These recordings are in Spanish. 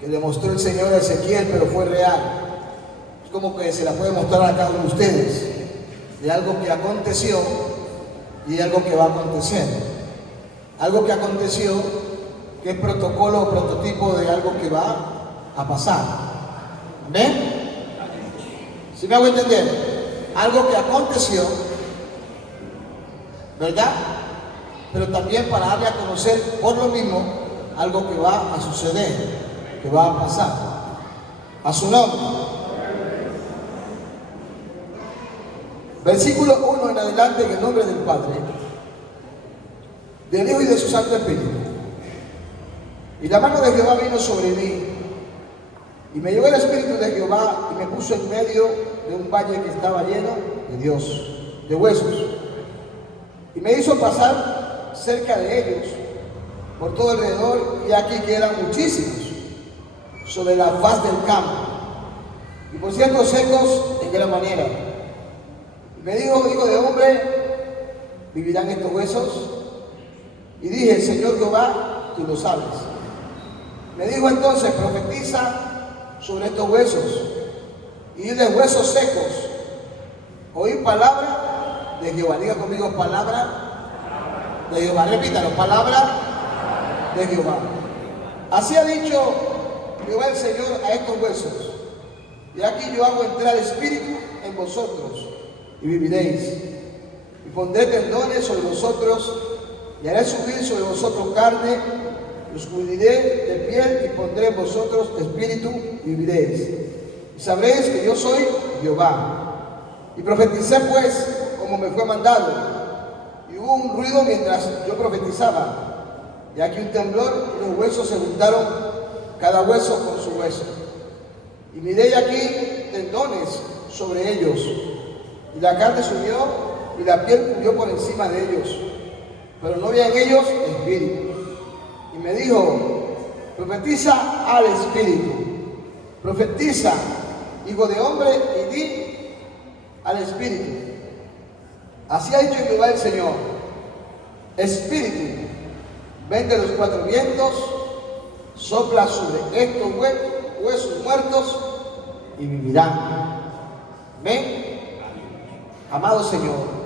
que le mostró el Señor a Ezequiel, pero fue real. Es como que se la puede mostrar a cada uno de ustedes, de algo que aconteció y de algo que va aconteciendo. Algo que aconteció, que es protocolo o prototipo de algo que va a pasar. ¿Amén? ¿Sí me hago entender? Algo que aconteció, ¿verdad? Pero también para darle a conocer por lo mismo algo que va a suceder, que va a pasar. A su nombre. Versículo 1 en adelante, en el nombre del Padre, del Hijo y de su Santo Espíritu. Y la mano de Jehová vino sobre mí, y me llevó el Espíritu de Jehová y me puso en medio de un valle que estaba lleno de Dios, de huesos. Y me hizo pasar cerca de ellos, por todo alrededor, y aquí que eran muchísimos, sobre la faz del campo, y por cierto secos en gran manera. Y me dijo, hijo de hombre, ¿vivirán estos huesos? Y dije, Señor Jehová, tú lo sabes. Me dijo entonces, profetiza sobre estos huesos, y diles, huesos secos, oí palabra de Jehová. Diga conmigo, palabra de Jehová. Repítalo, palabra de Jehová. Así ha dicho Jehová el Señor a estos huesos, y aquí yo hago entrar espíritu en vosotros, y viviréis. Y pondré tendones sobre vosotros, y haré subir sobre vosotros carne, y os cubriré de piel, y pondré en vosotros espíritu, y viviréis. Y sabréis que yo soy Jehová. Y profeticé pues como me fue mandado, y hubo un ruido mientras yo profetizaba, y aquí un temblor, y los huesos se juntaron, cada hueso con su hueso. Y miré aquí tendones sobre ellos, y la carne subió, y la piel cubrió por encima de ellos, pero no había en ellos espíritu. Y me dijo, profetiza al espíritu, profetiza, hijo de hombre, y di al espíritu. Así ha dicho Jehová el Señor, espíritu, ven de los cuatro vientos, sopla sobre estos huesos muertos y vivirán. ¿Ven? Amado Señor,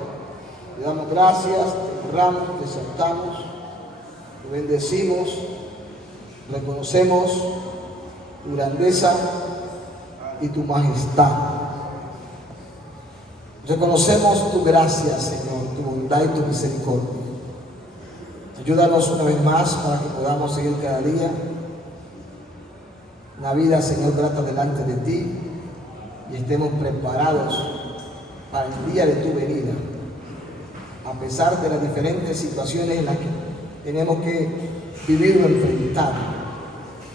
le damos gracias, te honramos, te exaltamos, te bendecimos, reconocemos tu grandeza y tu majestad. Reconocemos tu gracia, Señor, tu bondad y tu misericordia. Ayúdanos una vez más para que podamos seguir cada día una vida, Señor, grata delante de ti, y estemos preparados para el día de tu venida, a pesar de las diferentes situaciones en las que tenemos que vivir o enfrentar.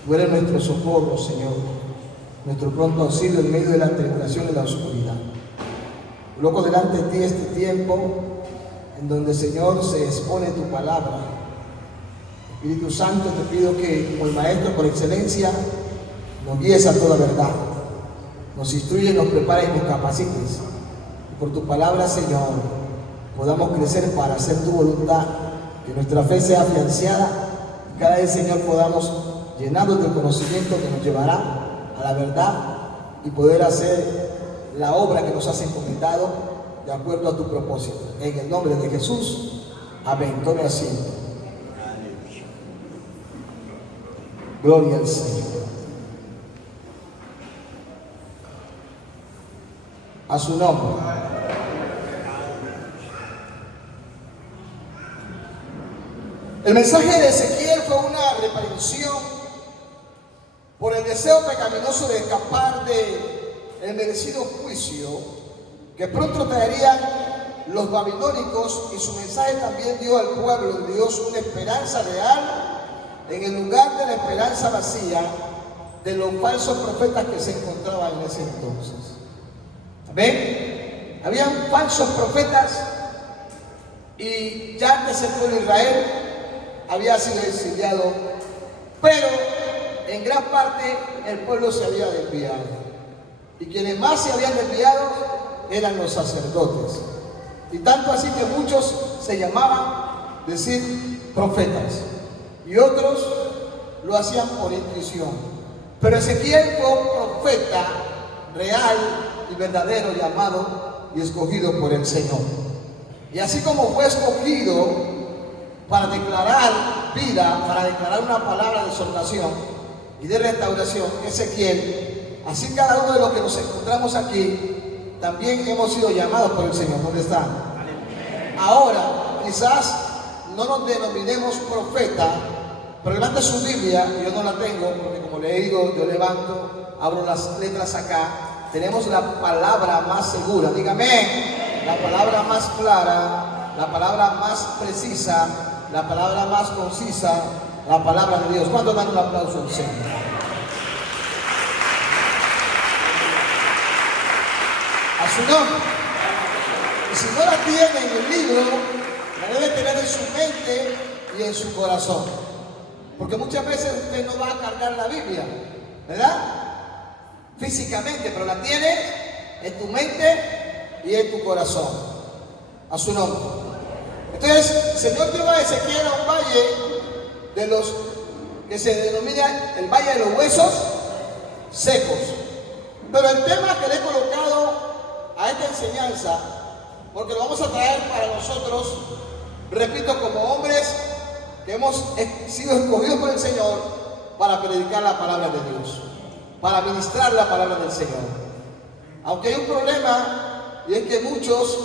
Tú eres nuestro socorro, Señor, nuestro pronto auxilio en medio de la tentación y la oscuridad. Coloco delante de ti este tiempo en donde, Señor, se expone tu palabra. Espíritu Santo, te pido que, como el Maestro por excelencia, nos guíes a toda verdad, nos instruye, nos prepara y nos capacites. Y por tu palabra, Señor, podamos crecer para hacer tu voluntad, que nuestra fe sea afianzada y cada vez, Señor, podamos llenarnos del conocimiento que nos llevará a la verdad y poder hacer la obra que nos has encomendado de acuerdo a tu propósito. En el nombre de Jesús, amén. Tome asiento. Gloria al Señor. A su nombre. El mensaje de Ezequiel fue una reprensión por el deseo pecaminoso de escapar del merecido juicio que pronto traerían los babilónicos, y su mensaje también dio al pueblo de Dios una esperanza real en el lugar de la esperanza vacía de los falsos profetas que se encontraban en ese entonces. ¿Ven? Habían falsos profetas, y ya antes el pueblo de Israel había sido exiliado, pero en gran parte el pueblo se había desviado, y quienes más se habían desviado eran los sacerdotes, y tanto así que muchos se llamaban profetas, y otros lo hacían por intuición. Pero Ezequiel fue un profeta real y verdadero, llamado y escogido por el Señor. Y así como fue escogido para declarar vida, para declarar una palabra de exhortación y de restauración, Ezequiel, así cada uno de los que nos encontramos aquí, también hemos sido llamados por el Señor. ¿Dónde están? Ahora, quizás no nos denominemos profeta, pero levante su Biblia, yo no la tengo, porque como le digo, yo levanto, abro las letras acá, tenemos la palabra más segura, dígame, la palabra más clara, la palabra más precisa, la palabra más concisa, la palabra de Dios. ¿Cuántos dan un aplauso al Señor? A su nombre. Y si no la tiene en el libro, la debe tener en su mente y en su corazón. Porque muchas veces usted no va a cargar la Biblia, ¿verdad? Físicamente, pero la tiene en tu mente y en tu corazón. A su nombre. Entonces, el Señor lleva a Ezequiel a un valle de los que se denomina el valle de los huesos secos. Pero el tema que le he colocado a esta enseñanza, porque lo vamos a traer para nosotros, repito, como hombres que hemos sido escogidos por el Señor para predicar la palabra de Dios, para ministrar la palabra del Señor. Aunque hay un problema, y es que muchos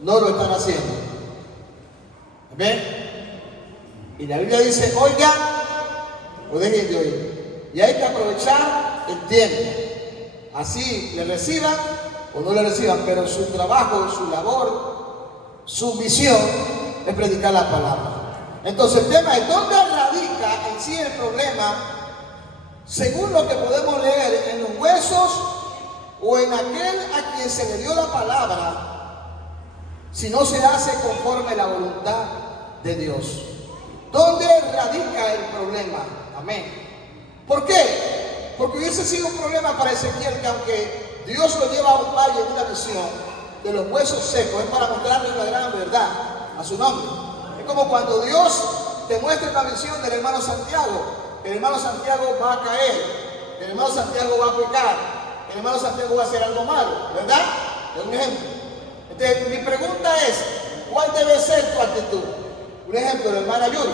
no lo están haciendo. ¿Ven? Y la Biblia dice, oigan o dejen de oír. Y hay que aprovechar el tiempo. Así le reciban o no le reciban, pero su trabajo, su labor, su misión es predicar la palabra. Entonces el tema es dónde radica en sí el problema, según lo que podemos leer, en los huesos o en aquel a quien se le dio la palabra, si no se hace conforme la voluntad de Dios. ¿Dónde radica el problema? Amén. ¿Por qué? Porque hubiese sido un problema para Ezequiel que aunque Dios lo lleva a un valle en una visión de los huesos secos, es para mostrarle una gran verdad a su nombre. Es como cuando Dios te muestra una visión del hermano Santiago. El hermano Santiago va a caer, el hermano Santiago va a pecar, el hermano Santiago va a hacer algo malo, ¿verdad? Es un ejemplo. Entonces, mi pregunta es, ¿cuál debe ser tu actitud? Un ejemplo, la hermana Yuri.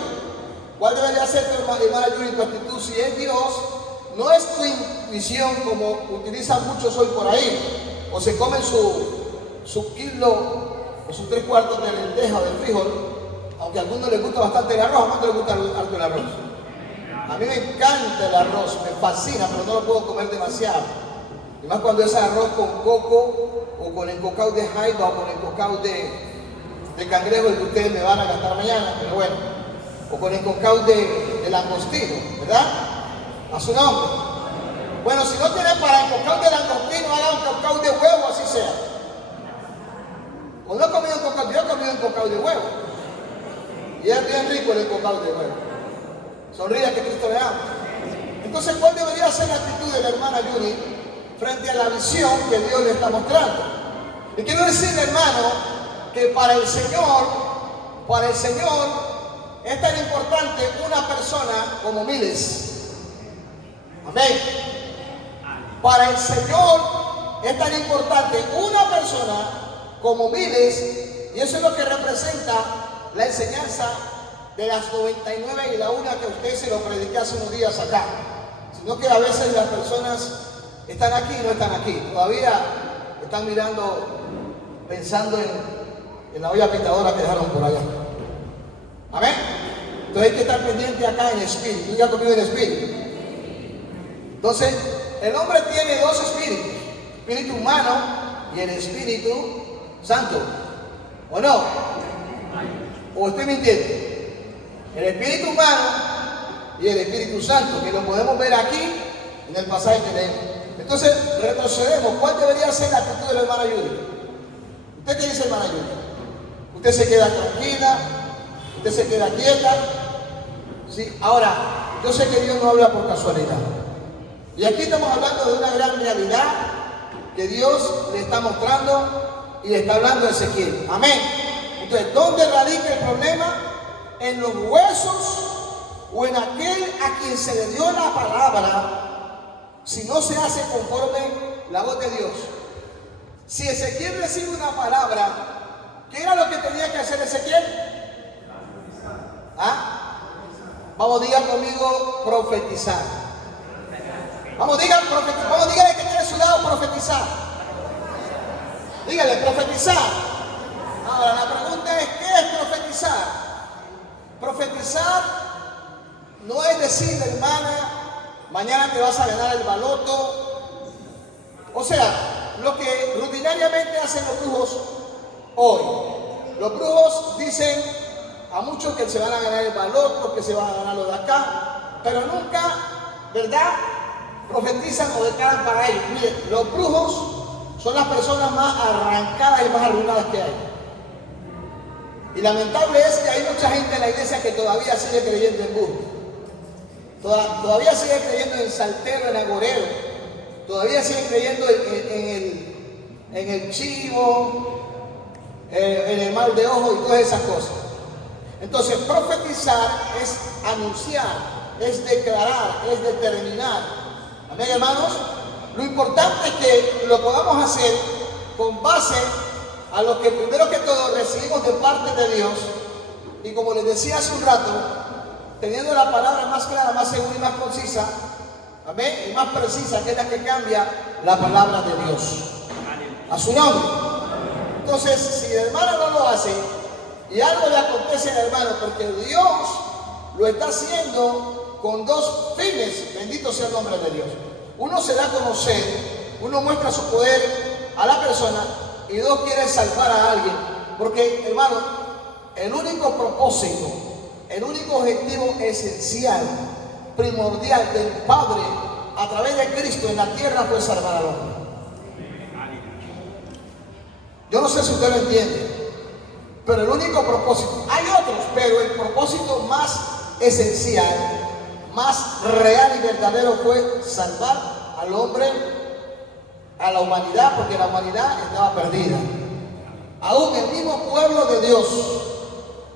¿Cuál debería ser tu hermana Yuri tu actitud? Si es Dios, no es tu intuición como utilizan muchos hoy por ahí, o se comen su kilo o sus 3/4 de lenteja o de frijol, aunque a algunos les gusta bastante el arroz, a otros les gusta harto el arroz. A mí me encanta el arroz, me fascina, pero no lo puedo comer demasiado. Y más cuando es arroz con coco, o con encocado de jaiba, o con encocado de cangrejo, el que ustedes me van a cantar mañana, pero bueno. O con encocado de langostino, ¿verdad? A su nombre. Bueno, si no tienen para encocado de langostino, hagan encocado de huevo, así sea. O no he comido encocado, yo he comido encocado de huevo. Y es bien rico el encocado de huevo. Sonríe que Cristo le ama. Entonces, ¿cuál debería ser la actitud de la hermana Yuri frente a la visión que Dios le está mostrando? Y quiero decirle, hermano, que para el Señor es tan importante una persona como miles. Amén. Para el Señor es tan importante una persona como miles, y eso es lo que representa la enseñanza de las 99 y la una que a usted se lo prediqué hace unos días acá, sino que a veces las personas están aquí y no están aquí, todavía están mirando, pensando en la olla pitadora que dejaron por allá. Amén. Entonces hay que estar pendiente acá en espíritu. ¿Ya conmigo en espíritu? Entonces el hombre tiene dos espíritus, espíritu humano y el Espíritu Santo, ¿o no? ¿O estoy mintiendo? El espíritu humano y el Espíritu Santo, que lo podemos ver aquí en el pasaje que leemos. Entonces, retrocedemos. ¿Cuál debería ser la actitud de la hermana Yuri? ¿Usted qué dice, hermana Yuri? ¿Usted se queda tranquila? ¿Usted se queda quieta? ¿Sí? Ahora, yo sé que Dios no habla por casualidad. Y aquí estamos hablando de una gran realidad que Dios le está mostrando y le está hablando a Ezequiel. Amén. Entonces, ¿dónde radica el problema? ¿En los huesos o en aquel a quien se le dio la palabra si no se hace conforme la voz de Dios. Si Ezequiel recibe una palabra, ¿qué era lo que tenía que hacer Ezequiel? ¿Ah? Vamos, diga conmigo, profetizar. Vamos, dígale que tiene a su lado, profetizar. Dígale, profetizar. Ahora, la pregunta es, ¿qué es profetizar? Profetizar no es decirle, hermana, mañana te vas a ganar el baloto. O sea, lo que rutinariamente hacen los brujos hoy. Los brujos dicen a muchos que se van a ganar el baloto, que se van a ganar lo de acá, pero nunca, ¿verdad?, profetizan o declaran para ellos. Miren, los brujos son las personas más arrancadas y más arruinadas que hay. Y lamentable es que hay mucha gente en la iglesia que todavía sigue creyendo en brujos. Todavía sigue creyendo en saltero, en agorero. Todavía sigue creyendo en el chivo, en el mal de ojo y todas esas cosas. Entonces, profetizar es anunciar, es declarar, es determinar. Amén, hermanos. Lo importante es que lo podamos hacer con base a lo que primero que todo recibimos de parte de Dios. Y como les decía hace un rato, teniendo la palabra más clara, más segura y más concisa, amén, y más precisa, que es la que cambia la palabra de Dios. A su nombre. Entonces, si el hermano no lo hace y algo le acontece al hermano, porque Dios lo está haciendo con dos fines, bendito sea el nombre de Dios. Uno se da a conocer, uno muestra su poder a la persona, y dos, quiere salvar a alguien. Porque, hermano, el único propósito, el único objetivo esencial, primordial del Padre a través de Cristo en la tierra fue salvar al hombre. Yo no sé si usted lo entiende, pero el único propósito, hay otros, pero el propósito más esencial, más real y verdadero fue salvar al hombre, a la humanidad, porque la humanidad estaba perdida. Aún el mismo pueblo de Dios,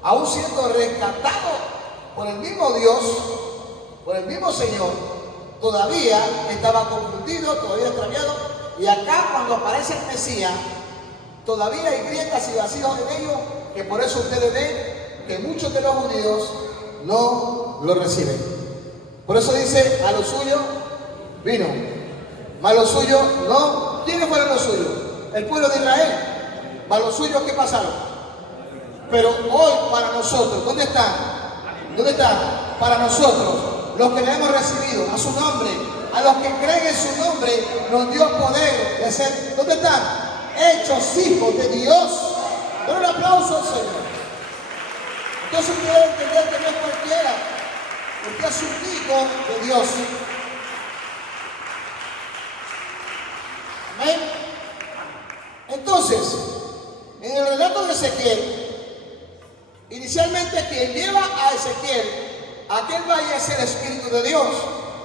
aún siendo rescatado por el mismo Dios, por el mismo Señor, todavía estaba confundido, todavía extraviado. Y acá, cuando aparece el Mesías, todavía hay grietas y vacíos en ellos, que por eso ustedes ven que muchos de los judíos no lo reciben. Por eso dice, a lo suyo vino, mas los suyos no. ¿Quiénes fueron los suyos? El pueblo de Israel. Mas los suyos, ¿qué pasaron? Pero hoy para nosotros, ¿dónde están? ¿Dónde están? Para nosotros, los que le hemos recibido a su nombre, a los que creen en su nombre, nos dio poder de ser, ¿dónde están? Hechos hijos de Dios. Den un aplauso al Señor. Entonces usted debe entender que no es cualquiera, usted es un hijo de Dios. Amén. Entonces, en el relato de Ezequiel, inicialmente quien lleva a Ezequiel a aquel valle es el Espíritu de Dios.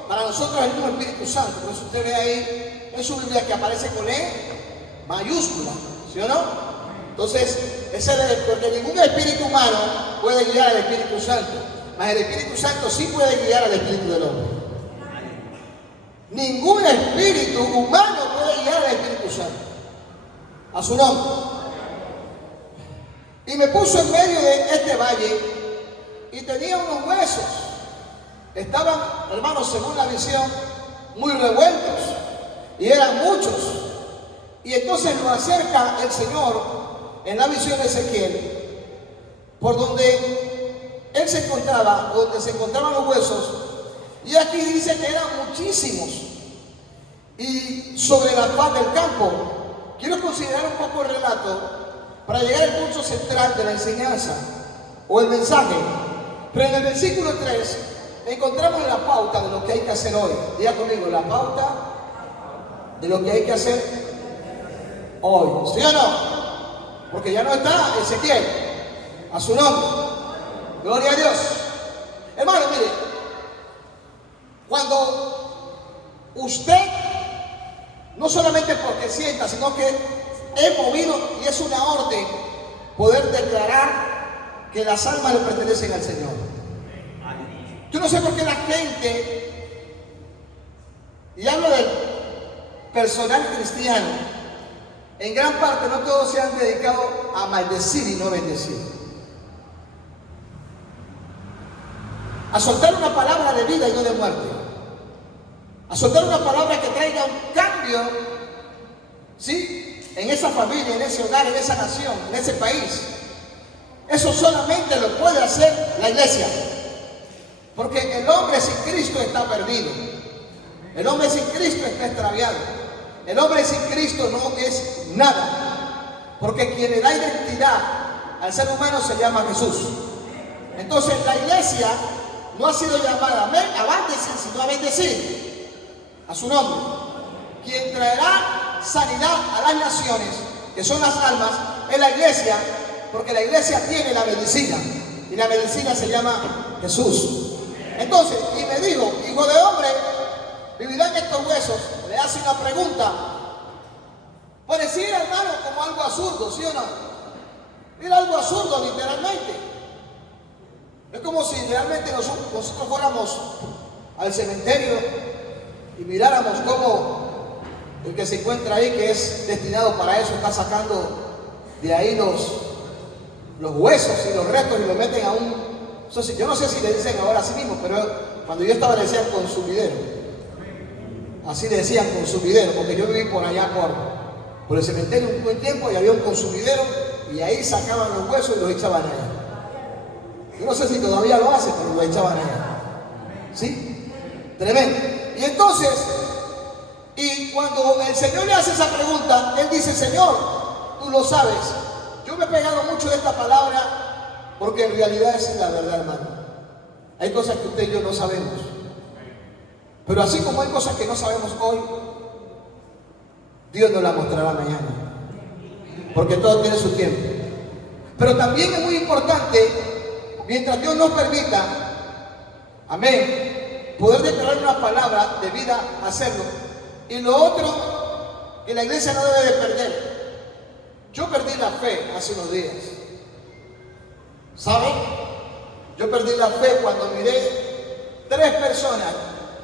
Para nosotros es el mismo Espíritu Santo. Por eso usted ve ahí en su Biblia que aparece con E mayúscula, ¿sí o no? Entonces, porque ningún espíritu humano puede guiar al Espíritu Santo, mas el Espíritu Santo sí puede guiar al Espíritu del hombre. Ningún espíritu humano puede guiar al Espíritu Santo. A su nombre. Y me puso en medio de este valle y tenía unos huesos. Estaban, hermanos, según la visión, muy revueltos y eran muchos. Y entonces lo acerca el Señor en la visión de Ezequiel, por donde él se encontraba, donde se encontraban los huesos. Y aquí dice que eran muchísimos. Y sobre la faz del campo, quiero considerar un poco el relato para llegar al punto central de la enseñanza o el mensaje. Pero en el versículo 3 encontramos la pauta de lo que hay que hacer hoy. Diga conmigo, la pauta de lo que hay que hacer hoy. ¿Sí o no? Porque ya no está Ezequiel. A su nombre. Gloria a Dios. Hermano, mire, cuando usted, no solamente porque sienta, sino que he movido, y es una orden, poder declarar que las almas le pertenecen al Señor. Yo no sé por qué la gente, y hablo del personal cristiano, en gran parte no todos se han dedicado a maldecir y no bendecir. A soltar una palabra de vida y no de muerte. A soltar una palabra que traiga un cambio, ¿sí?, en esa familia, en ese hogar, en esa nación, en ese país. Eso solamente lo puede hacer la iglesia. Porque el hombre sin Cristo está perdido. El hombre sin Cristo está extraviado. El hombre sin Cristo no es nada. Porque quien le da identidad al ser humano se llama Jesús. Entonces la iglesia no ha sido llamada a bendecir, sino a bendecir a su nombre. Quien traerá sanidad a las naciones, que son las almas, es la iglesia, porque la iglesia tiene la medicina, y la medicina se llama Jesús. Entonces, y me dijo, hijo de hombre, ¿vivirán estos huesos? Le hace una pregunta. Pareciera, hermano, como algo absurdo, ¿sí o no? Era algo absurdo, literalmente. Es como si realmente nosotros fuéramos al cementerio y miráramos cómo el que se encuentra ahí, que es destinado para eso, está sacando de ahí los huesos y los restos y lo meten a un... Yo no sé si le dicen ahora así mismo, pero cuando yo estaba le decían consumidero. Así le decían consumidero, porque yo viví por allá por el cementerio un buen tiempo y había un consumidero y ahí sacaban los huesos y los echaban allá. Yo no sé si todavía lo hacen, pero lo echaban allá. ¿Sí? Tremendo. Y entonces, y cuando el Señor le hace esa pregunta, Él dice, Señor, tú lo sabes. Yo me he pegado mucho de esta palabra porque en realidad es la verdad, hermano. Hay cosas que usted y yo no sabemos. Pero así como hay cosas que no sabemos hoy, Dios nos las mostrará mañana. Porque todo tiene su tiempo. Pero también es muy importante, mientras Dios nos permita, amén, poder declarar una palabra de vida, hacerlo. Y lo otro que la iglesia no debe de perder. Yo perdí la fe hace unos días. ¿Saben? Yo perdí la fe cuando miré 3 personas.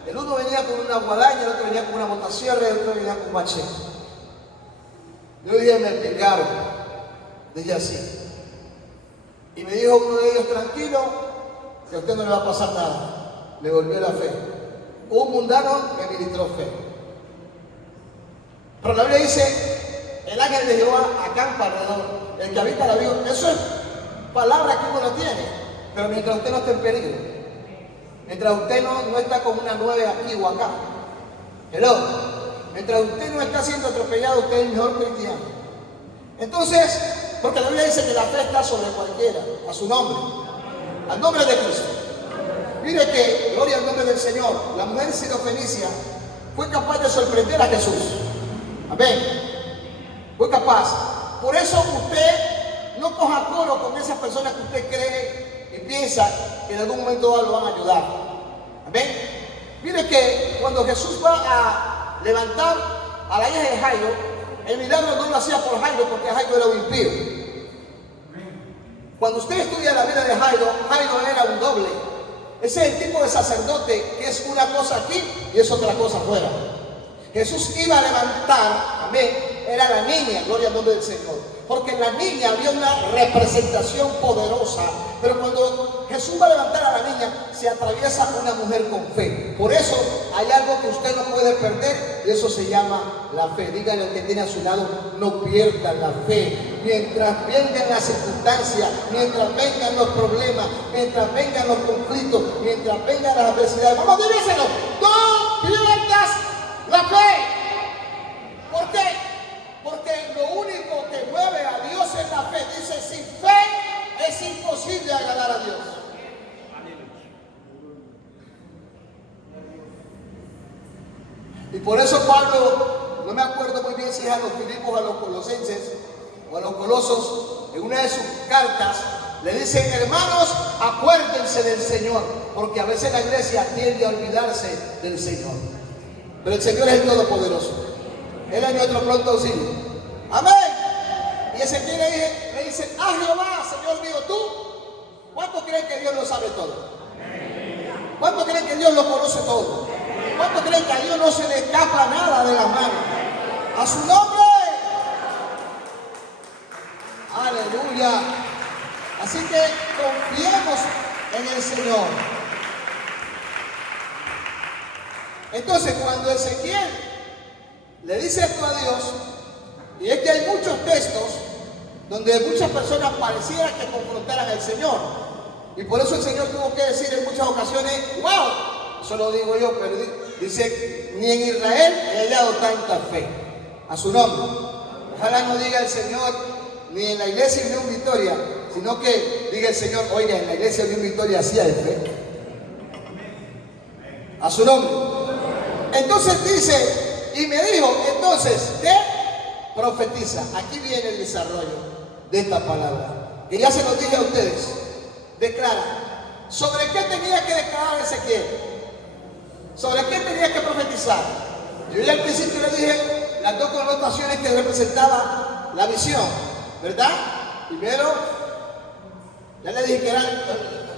El uno venía con una guadaña, el otro venía con una motosierra y el otro venía con un machete. Yo dije, me explicaron. Dije así. Y me dijo uno de ellos, tranquilo, que a usted no le va a pasar nada. Le volvió la fe. Un mundano me ministró fe. Pero la Biblia dice, el ángel de Jehová acampa alrededor. El que habita la vida. Eso es palabra que uno lo tiene. Pero mientras usted no esté en peligro. Mientras usted no está como una 9 aquí o acá. Hello. Mientras usted no está siendo atropellado, usted es el mejor cristiano. Entonces, porque la Biblia dice que la fe está sobre cualquiera, a su nombre, al nombre de Cristo. Mire que, gloria al nombre del Señor, la mujer sirofenicia fue capaz de sorprender a Jesús. Amén. Fue capaz. Por eso usted no coja coro con esas personas que usted cree y piensa que en algún momento lo van a ayudar. Amén. Mire que cuando Jesús va a levantar a la hija de Jairo, el milagro no lo hacía por Jairo, porque Jairo era un impío. Cuando usted estudia la vida de Jairo, Jairo era un doble. Ese es el tipo de sacerdote que es una cosa aquí y es otra cosa afuera. Jesús iba a levantar, amén, era la niña, gloria al nombre del Señor. Porque en la niña había una representación poderosa. Pero cuando Jesús va a levantar a la niña, se atraviesa una mujer con fe. Por eso hay algo que usted no puede perder, y eso se llama la fe. Dígale al que tiene a su lado, no pierdan la fe. Mientras vengan las circunstancias, mientras vengan los problemas, mientras vengan los conflictos, mientras vengan las adversidades. Vamos, díselo, no pierdas la fe. ¿Por qué? Porque lo único que mueve a Dios es la fe. Dice, sin fe es imposible agradar a Dios. Y por eso Pablo, no me acuerdo muy bien si es a los Filipos o a los Colosenses o a los Colosos, en una de sus cartas le dicen, hermanos, acuérdense del Señor, porque a veces la iglesia tiende a olvidarse del Señor. Pero el Señor es el Todopoderoso. Él es nuestro pronto auxilio. Amén. Y ese le dice, ah, Jehová, Señor mío, tú. ¿Cuántos creen que Dios lo sabe todo? ¿Cuántos creen que Dios lo conoce todo? ¿Cuántos creen que a Dios no se le escapa nada de las manos? A su nombre. Aleluya. Así que confiemos en el Señor. Entonces, cuando Ezequiel le dice esto a Dios, y es que hay muchos textos donde muchas personas parecieran que confrontaran al Señor, y por eso el Señor tuvo que decir en muchas ocasiones, wow, eso lo digo yo, pero dice, ni en Israel he hallado tanta fe. A su nombre. Ojalá no diga el Señor, ni en la iglesia de un Victoria, sino que diga el Señor, oiga, en la iglesia de un Victoria sí hay fe. A su nombre. Entonces dice, y me dijo, entonces, ¿qué? Profetiza. Aquí viene el desarrollo de esta palabra, que ya se lo dije a ustedes. Declara. ¿Sobre qué tenía que declarar Ezequiel? ¿Sobre qué tenía que profetizar? Yo ya al principio le dije las dos connotaciones que representaba la visión, ¿verdad? Primero, ya le dije que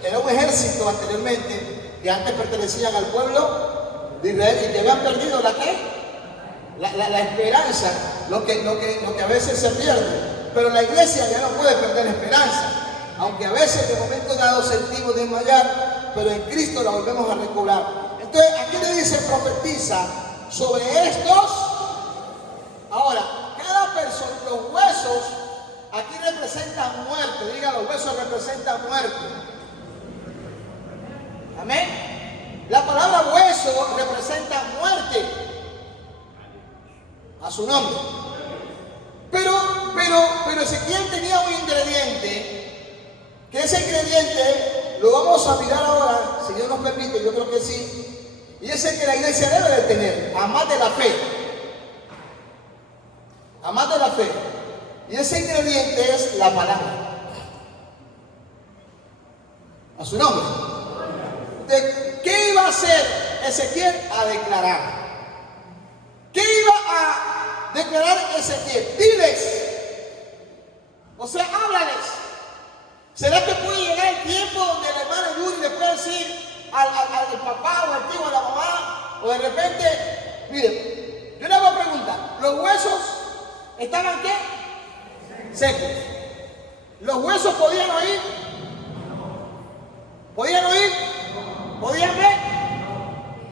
era un ejército anteriormente, que antes pertenecían al pueblo de Israel y que habían perdido la esperanza, lo que a veces se pierde. Pero la iglesia ya no puede perder esperanza, aunque a veces de momento dado sentimos desmayar, pero en Cristo la volvemos a recobrar. Entonces aquí le dice profetiza sobre estos. Ahora, cada persona, los huesos aquí representan muerte. Diga, los huesos representan muerte. Amén. La palabra hueso representa muerte. A su nombre. Pero Ezequiel tenía un ingrediente, que ese ingrediente lo vamos a mirar ahora, si Dios nos permite, yo creo que sí, y es el que la iglesia debe de tener, amar de la fe. Amar de la fe. Y ese ingrediente es la palabra. A su nombre. ¿Qué iba a hacer Ezequiel? A declarar. ¿Qué iba a declarar Ezequiel? Diles. O sea, háblales. ¿Será que puede llegar el tiempo donde el hermano Yuri le puede decir al papá o al tío o a la mamá? O de repente, mire, yo le hago una pregunta. ¿Los huesos estaban qué? Secos. ¿Los huesos podían oír? ¿Podían oír? ¿Podían ver?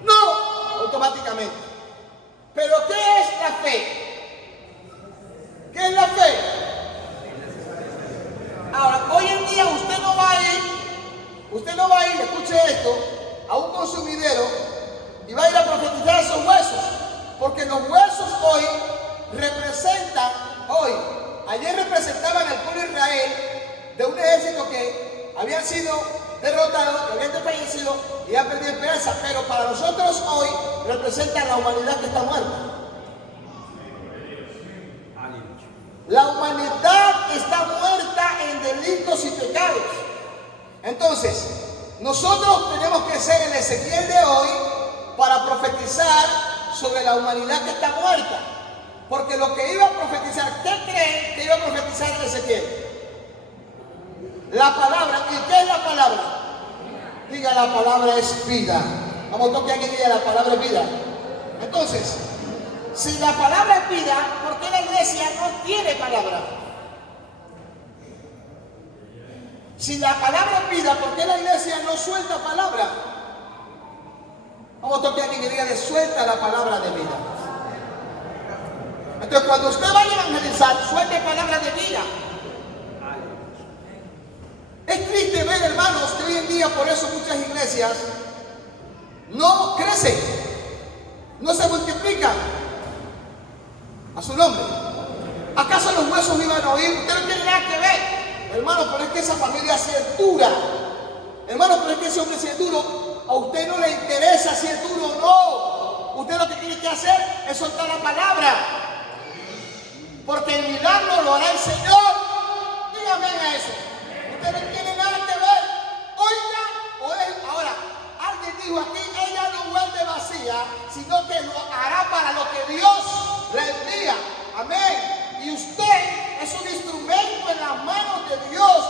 No, automáticamente. ¿Pero qué es la fe? ¿Qué es la fe? Ahora, hoy en día usted no va a ir, escuche esto, a un consumidero y va a ir a profetizar esos huesos, porque los huesos hoy representan, ayer representaban al pueblo de Israel de un ejército que habían sido derrotados, que habían desfallecido y han perdido esperanza, pero para nosotros hoy representan la humanidad que está muerta. La humanidad está muerta en delitos y pecados. Entonces, nosotros tenemos que ser el Ezequiel de hoy para profetizar sobre la humanidad que está muerta. Porque lo que iba a profetizar, ¿qué creen que iba a profetizar Ezequiel? La palabra. ¿Y qué es la palabra? Diga, la palabra es vida. Vamos a tocar aquí, diga, la palabra es vida. Entonces, si la palabra es vida, ¿por qué la iglesia no tiene palabra? Si la palabra es vida, ¿por qué la iglesia no suelta palabra? Vamos a tocar aquí, diga, de suelta la palabra de vida. Entonces, cuando usted vaya a evangelizar, suelte palabra de vida. Es triste ver, hermanos, que hoy en día por eso muchas iglesias no crecen, no se multiplican. A su nombre. ¿Acaso los huesos iban a oír? Usted no tiene nada que ver, hermano, pero es que esa familia sí es dura. Hermano, pero es que ese hombre sí es duro. A usted no le interesa si es duro o no. Usted lo que tiene que hacer es soltar la palabra, porque el milagro lo hará el Señor. Dígame a eso. Usted no tiene nada que ver. Oiga, ahora, alguien dijo aquí, ella no vuelve vacía, sino que lo hará para lo que Dios le envía. Amén. Y usted es un instrumento en las manos de Dios.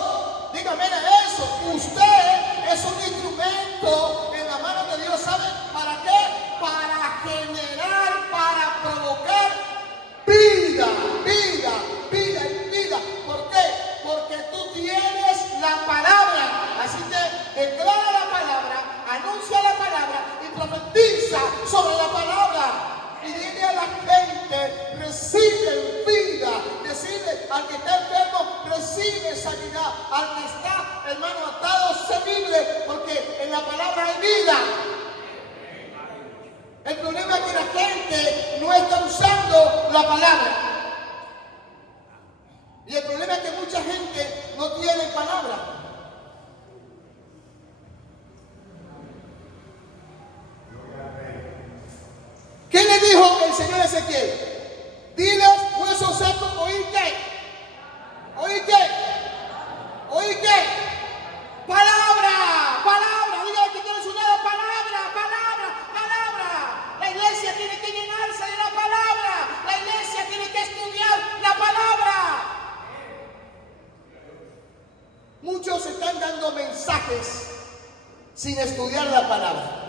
Dígame a eso. Usted es un instrumento en las manos de Dios. ¿Sabe para qué? Para generar, para provocar la palabra. Y el problema es que mucha gente no tiene palabra. ¿Qué le dijo el Señor a Ezequiel? Diles, huesos secos, ¿oí qué? ¿Oí qué? ¿Oí qué? Palabra, palabra. Dígale que tiene su lado, palabra, palabra, palabra. La iglesia tiene que llenarse de la palabra. La iglesia tiene que estudiar la palabra. Muchos están dando mensajes sin estudiar la palabra.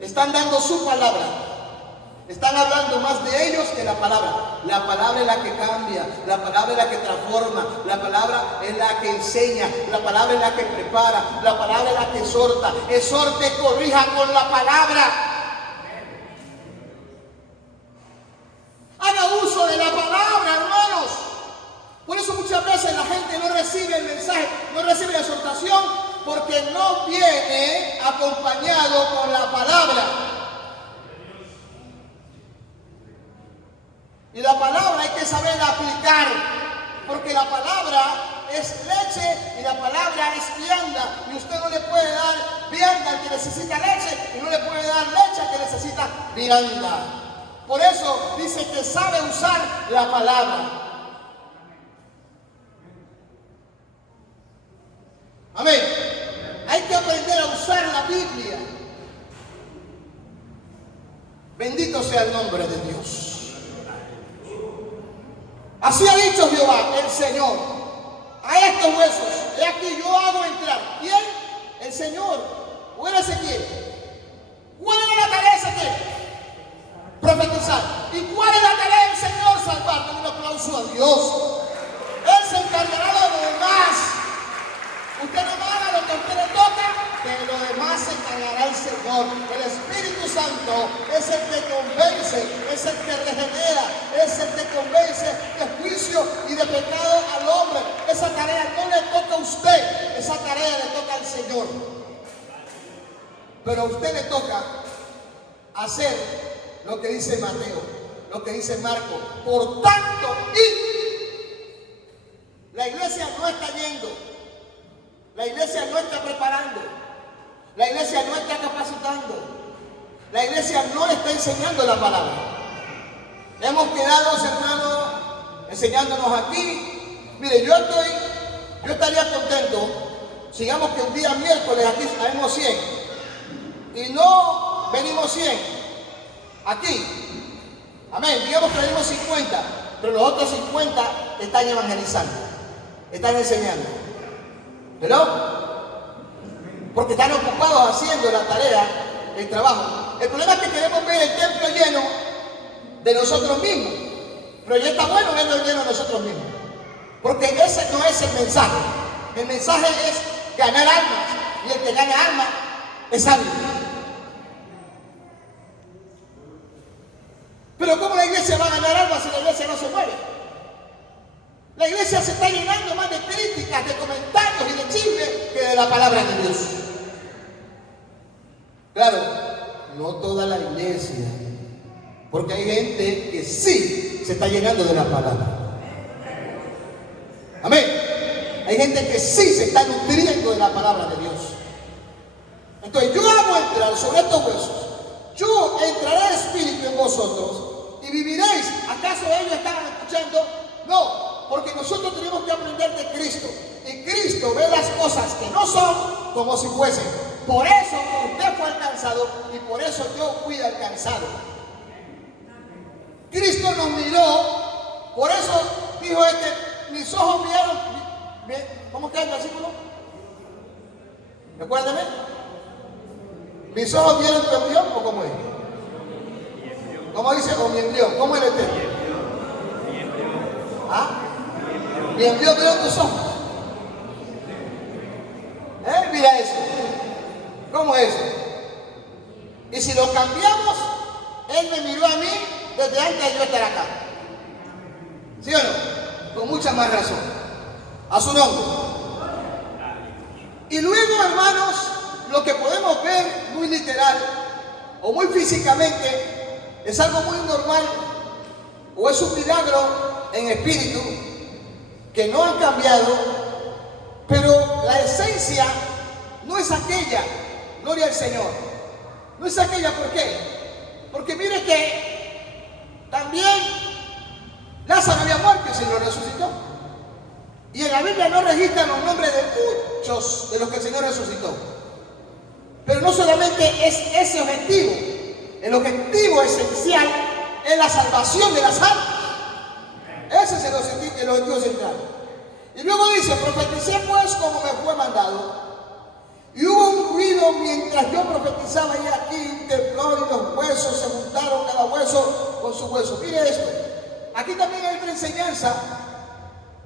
Están dando su palabra. Están hablando más de ellos que la palabra. La palabra es la que cambia, la palabra es la que transforma, la palabra es la que enseña, la palabra es la que prepara, la palabra es la que exhorta. Exhorte, corrija con la palabra. Haga uso de la palabra, hermanos. Por eso muchas veces la gente no recibe el mensaje, no recibe la exhortación, porque no viene acompañado con la palabra. Y la palabra hay que saberla aplicar, porque la palabra es leche y la palabra es vianda. Y usted no le puede dar vianda al que necesita leche y no le puede dar leche al que necesita vianda. Por eso dice que sabe usar la palabra. Amén. Hay que aprender a usar la Biblia. Bendito sea el nombre de Dios. Así ha dicho Jehová, el Señor, a estos huesos, he aquí yo hago entrar. ¿Quién? El Señor. ¿O era Ezequiel? ¿Cuál era la tarea de Ezequiel? Profetizar. ¿Y cuál es la tarea del Señor? Salvar. Con un aplauso a Dios. Él se encargará de lo demás. Usted no haga lo que a usted le toca, que lo demás se encargará el Señor. El Espíritu Santo es el que convence, es el que regenera, es el que convence de juicio y de pecado al hombre. Esa tarea no le toca a usted, esa tarea le toca al Señor. Pero a usted le toca hacer lo que dice Mateo, lo que dice Marco. Por tanto, la iglesia no está yendo. La iglesia no está preparando, la iglesia no está capacitando, la iglesia no está enseñando la palabra. Hemos quedado, hermanos, enseñándonos aquí. Mire, yo estaría contento, sigamos que un día miércoles aquí sabemos 100 y no venimos 100 aquí. Amén, digamos que venimos 50, pero los otros 50 están evangelizando, están enseñando. ¿Pero? Porque están ocupados haciendo la tarea, el trabajo. El problema es que queremos ver el templo lleno de nosotros mismos. Pero ya está bueno verlo lleno de nosotros mismos. Porque ese no es el mensaje. El mensaje es ganar almas. Y el que gana almas es salvo. Pero ¿cómo la iglesia va a ganar almas si la iglesia no se mueve? La iglesia se está llenando más de críticas, de comentarios y de chismes que de la palabra de Dios. Claro, no toda la iglesia, porque hay gente que sí se está llenando de la palabra. Amén. Hay gente que sí se está nutriendo de la palabra de Dios. Entonces yo hago entrar sobre estos huesos. Yo entraré el Espíritu en vosotros y viviréis. ¿Acaso ellos estaban escuchando? No. Porque nosotros tenemos que aprender de Cristo. Y Cristo ve las cosas que no son como si fuesen. Por eso usted fue alcanzado y por eso yo fui alcanzado. Cristo nos miró. Por eso dijo mis ojos vieron. ¿Cómo queda el versículo? Recuérdeme. ¿Mis ojos vieron tu embrión o cómo es? ¿Cómo dice? O mi embrión. ¿Cómo es el texto? ¿Ah? Mi embrión vio tus ojos. Mira eso. ¿Cómo es eso? Y si lo cambiamos, Él me miró a mí desde antes de yo estar acá. ¿Sí o no? Con mucha más razón. A su nombre. Y luego, hermanos, lo que podemos ver muy literal o muy físicamente es algo muy normal o es un milagro en espíritu que no han cambiado, pero la esencia no es aquella. Gloria al Señor. No es aquella, ¿por qué? Porque mire que también Lázaro había muerto y el Señor resucitó. Y en la Biblia no registran los nombres de muchos de los que el Señor resucitó. Pero no solamente es ese objetivo. El objetivo esencial es la salvación de las almas. Ese es el objetivo central. Y luego dice, profeticé pues como me fue mandado. Y hubo un ruido mientras yo profetizaba, y aquí tembló y los huesos se juntaron, cada hueso con su hueso. Mire esto. Aquí también hay otra enseñanza,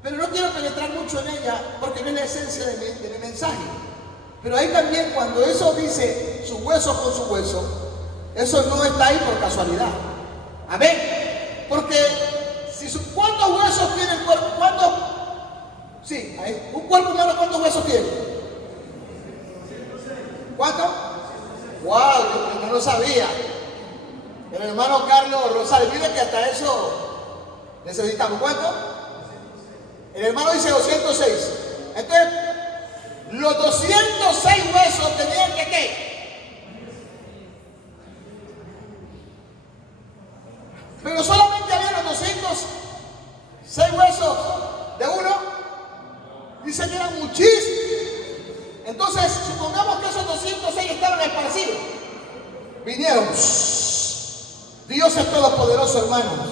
pero no quiero penetrar mucho en ella porque no es la esencia de mi mensaje. Pero ahí también, cuando eso dice su hueso con su hueso, eso no está ahí por casualidad. Amén. Porque ¿cuántos huesos tiene el cuerpo? ¿Cuántos? Sí, ahí. Un cuerpo humano, ¿cuántos huesos tiene? ¿Cuántos? ¡Wow! Yo no lo sabía. El hermano Carlos Rosales, mire que hasta eso necesitamos. ¿Cuánto? El hermano dice 206. Entonces, los 206 huesos tenían que ¿qué? Pero solamente había los 206 huesos de uno. Dice que eran muchísimos. Entonces, supongamos que esos 206 estaban esparcidos. Vinieron. Dios es todopoderoso, hermanos,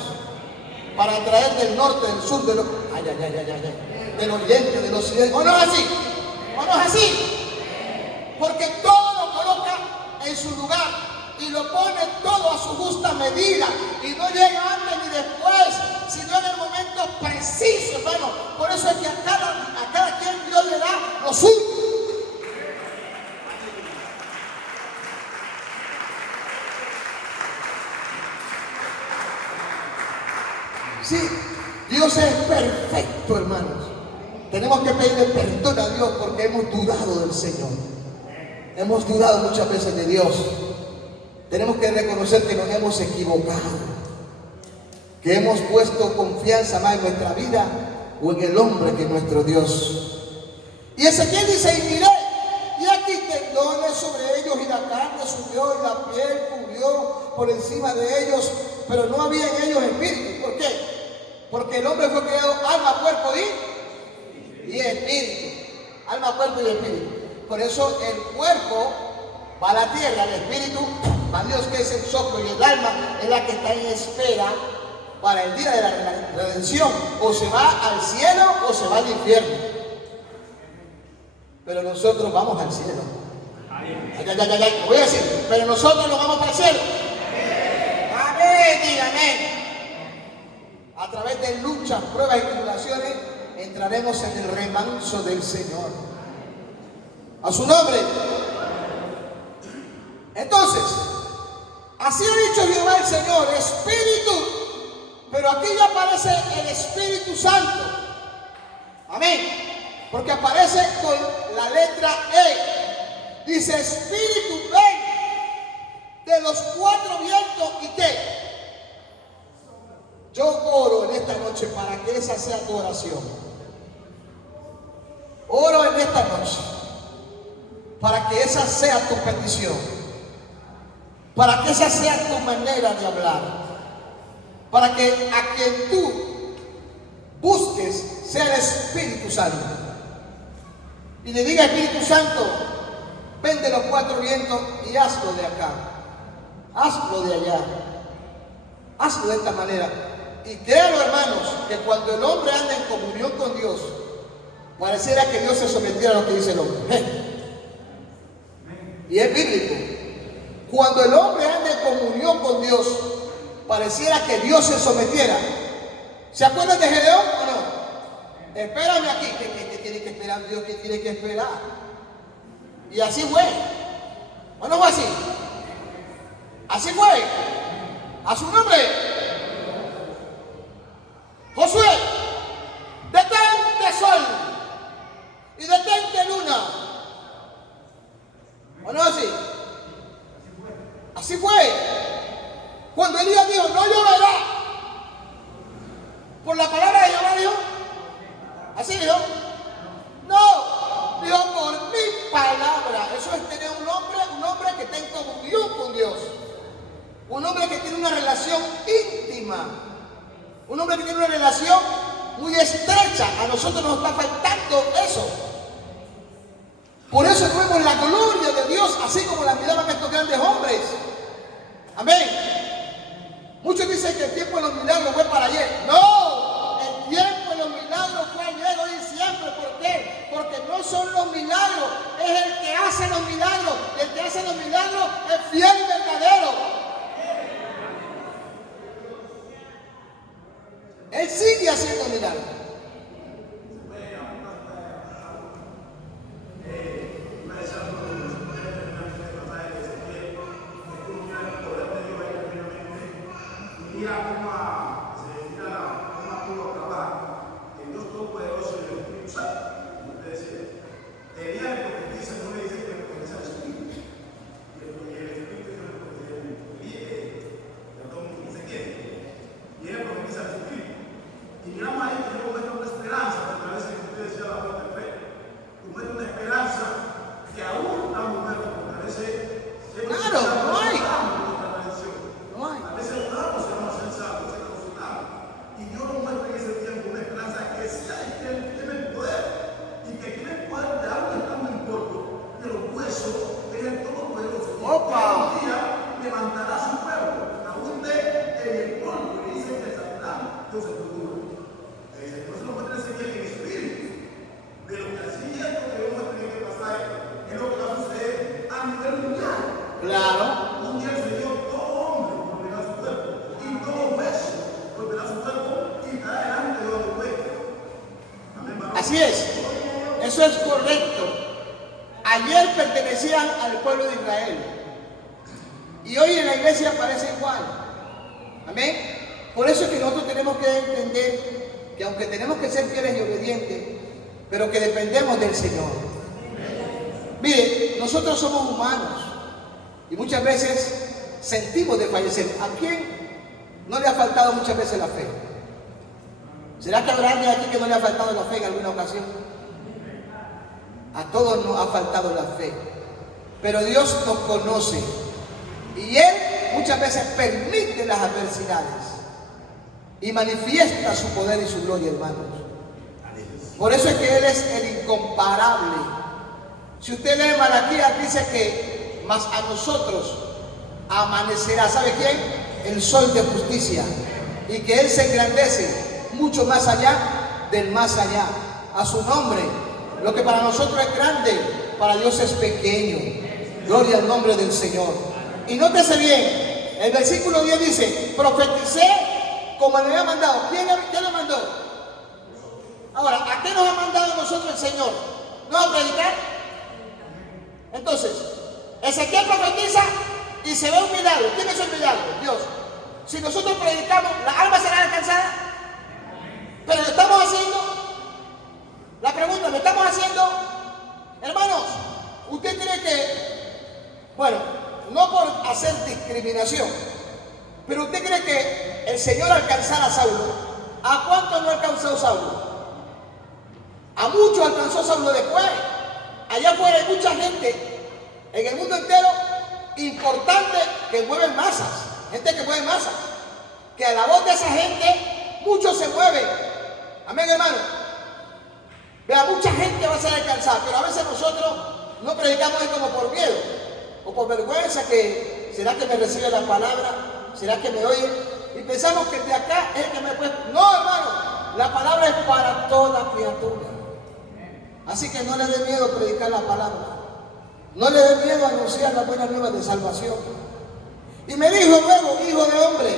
para traer del norte, del sur, del oriente, del occidente. ¿O no es así? ¿O no es así? Porque todo lo coloca en su lugar y lo pone todo a su justa medida. Y no llega antes ni después, sino en el momento preciso, hermano. Por eso es que a cada quien Dios le da lo suyo. Sí, Dios es perfecto, hermanos. Tenemos que pedirle perdón a Dios porque hemos dudado del Señor. Hemos dudado muchas veces de Dios. Tenemos que reconocer que nos hemos equivocado, que hemos puesto confianza más en nuestra vida o en el hombre que en nuestro Dios. Y Ezequiel dice, y miré, y aquí tendones sobre ellos, y la carne subió, y la piel cubrió por encima de ellos, pero no había en ellos espíritu. ¿Por qué? Porque el hombre fue creado alma, cuerpo y espíritu. Alma, cuerpo y espíritu. Por eso el cuerpo va a la tierra, el espíritu va a Dios, que es el soplo, y el alma es la que está en espera para el día de la redención. O se va al cielo o se va al infierno. Pero nosotros vamos al cielo. Voy a decir, pero nosotros nos vamos para el cielo. Amén, dígame. A través de luchas, pruebas y tribulaciones entraremos en el remanso del Señor. A su nombre. Entonces, así ha dicho Jehová el Señor, espíritu. Pero aquí ya aparece el Espíritu Santo. Amén. Porque aparece con la letra E. Dice, espíritu, ven de los cuatro vientos. ¿Y qué? Yo oro en esta noche para que esa sea tu oración. Oro en esta noche para que esa sea tu petición, para que esa sea tu manera de hablar, para que a quien tú busques sea el Espíritu Santo. Y le diga, Espíritu Santo, ven de los cuatro vientos y hazlo de acá, hazlo de allá, hazlo de esta manera. Y créanlo, hermanos, que cuando el hombre anda en comunión con Dios, pareciera que Dios se sometiera a lo que dice el hombre. Y es bíblico. Cuando el hombre anda en comunión con Dios, pareciera que Dios se sometiera. ¿Se acuerdan de Gedeón o no? Espérame aquí. ¿Qué tiene que esperar Dios? ¿Qué tiene que esperar? Y así fue. ¿O no fue así? Así fue. A su nombre. Josué, detente sol y detente luna. ¿O no así? Así fue. Cuando Elías dijo, no lloverá, por la palabra de Jehová dijo, así dijo, no, dijo por mi palabra. Eso es tener un hombre que está en comunión con Dios, un hombre que tiene una relación íntima, un hombre que tiene una relación muy estrecha. A nosotros nos está faltando eso. Por eso vemos la gloria de Dios, así como la miraban estos grandes hombres. Amén. Muchos dicen que el tiempo de los milagros fue para ayer. No, el tiempo de los milagros fue ayer, hoy y siempre. ¿Por qué? Porque no son los milagros, es el que hace los milagros. Y el que hace los milagros es fiel y verdadero. Él sigue haciendo milagros. Así es, eso es correcto. Ayer pertenecían al pueblo de Israel y hoy en la iglesia parece igual. Amén. Por eso es que nosotros tenemos que entender que aunque tenemos que ser fieles y obedientes, pero que dependemos del Señor. Mire, nosotros somos humanos y muchas veces sentimos de fallecer. ¿A quién no le ha faltado muchas veces la fe? ¿Será que habrá alguien aquí que no le ha faltado la fe en alguna ocasión? A todos nos ha faltado la fe. Pero Dios nos conoce. Y Él muchas veces permite las adversidades. Y manifiesta su poder y su gloria, hermanos. Por eso es que Él es el incomparable. Si usted lee Malaquías, dice que mas a nosotros amanecerá. ¿Sabe quién? El sol de justicia. Y que Él se engrandece mucho más allá del más allá. A su nombre, lo que para nosotros es grande, para Dios es pequeño. Gloria al nombre del Señor. Y nótese bien, el versículo 10 dice, profeticé como me había mandado. ¿Quién lo mandó? Ahora, ¿a qué nos ha mandado nosotros el Señor? ¿No a predicar? Entonces, Ezequiel profetiza y se ve un milagro. ¿Quién hizo el milagro? Dios. Si nosotros predicamos, ¿las almas serán alcanzadas? Pero lo estamos haciendo. La pregunta, ¿lo estamos haciendo? Hermanos, usted tiene que, bueno, no por hacer discriminación, pero usted cree que el Señor alcanzara a Saulo. ¿A cuánto no alcanzó Saulo? A muchos alcanzó Saulo después. Allá afuera hay mucha gente en el mundo entero importante que mueve masas, gente que mueve masas, que a la voz de esa gente muchos se mueven. Amén, hermano. Vea, mucha gente va a ser alcanzada, pero a veces nosotros no predicamos como por miedo o por vergüenza, que será que me recibe la palabra, será que me oye, y pensamos que de acá es el que me puede. No, hermano, la palabra es para toda criatura. Así que no le dé miedo predicar la palabra, no le dé miedo anunciar las buenas nuevas de salvación. Y me dijo luego, hijo de hombre,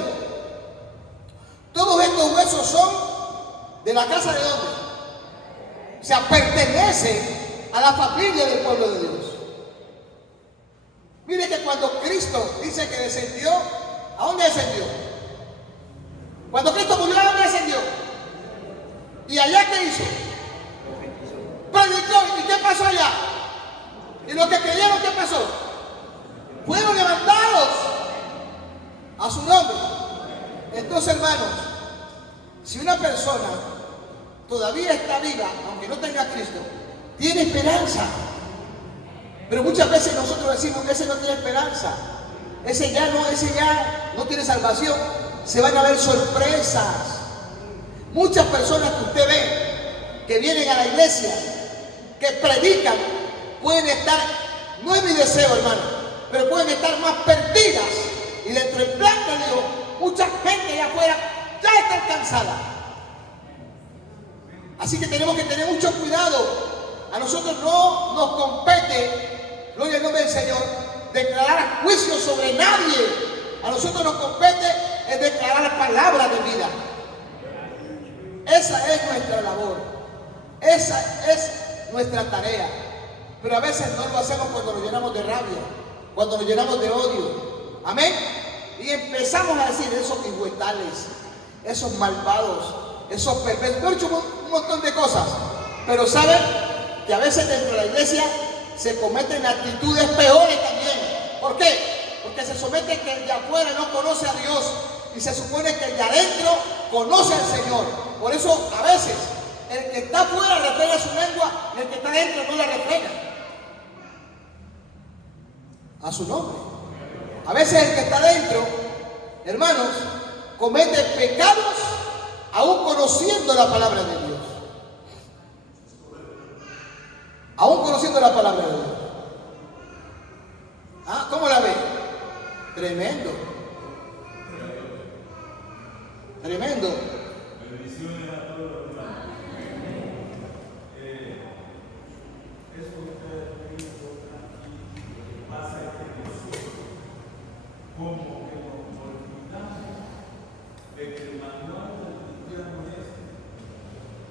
todos estos huesos son de la casa de hombre. O sea, pertenece a la familia del pueblo de Dios. Mire que cuando Cristo dice que descendió, ¿a dónde descendió? Cuando Cristo murió, ¿a dónde descendió? ¿Y allá qué hizo? Predicó. ¿Y qué pasó allá? ¿Y los que creyeron qué pasó? Fueron levantados. su nombre. Entonces, hermanos, si una persona todavía está viva, aunque no tenga a Cristo, tiene esperanza. Pero muchas veces nosotros decimos que ese no tiene esperanza, ese ya no tiene salvación. Se van a ver sorpresas. Muchas personas que usted ve que vienen a la iglesia, que predican, pueden estar, no es mi deseo, hermano, pero pueden estar más perdidas. Y dentro del plan de Dios, mucha gente allá afuera ya está cansada. Así que tenemos que tener mucho cuidado. A nosotros no nos compete, gloria al nombre del Señor, declarar juicio sobre nadie. A nosotros nos compete es declarar palabra de vida. Esa es nuestra labor. Esa es nuestra tarea. Pero a veces no lo hacemos cuando nos llenamos de rabia, cuando nos llenamos de odio. Amén. Y empezamos a decir esos iguetales, esos malvados, esos perversos. He hecho un montón de cosas. Pero saben que a veces dentro de la iglesia se cometen actitudes peores también. ¿Por qué? Porque se somete que el de afuera no conoce a Dios y se supone que el de adentro conoce al Señor. Por eso a veces el que está afuera refrena su lengua y el que está adentro no la refrena. A su nombre. A veces el que está adentro, hermanos, comete pecados aún conociendo la palabra de Dios. Aún conociendo la palabra de Dios. ¿Ah? ¿Cómo la ve? Tremendo. Tremendo. Bendiciones a todos los hermanos. Eso que ustedes han visto aquí, lo que pasa es que nosotros, como que nos olvidamos de que el manual del cristiano es este,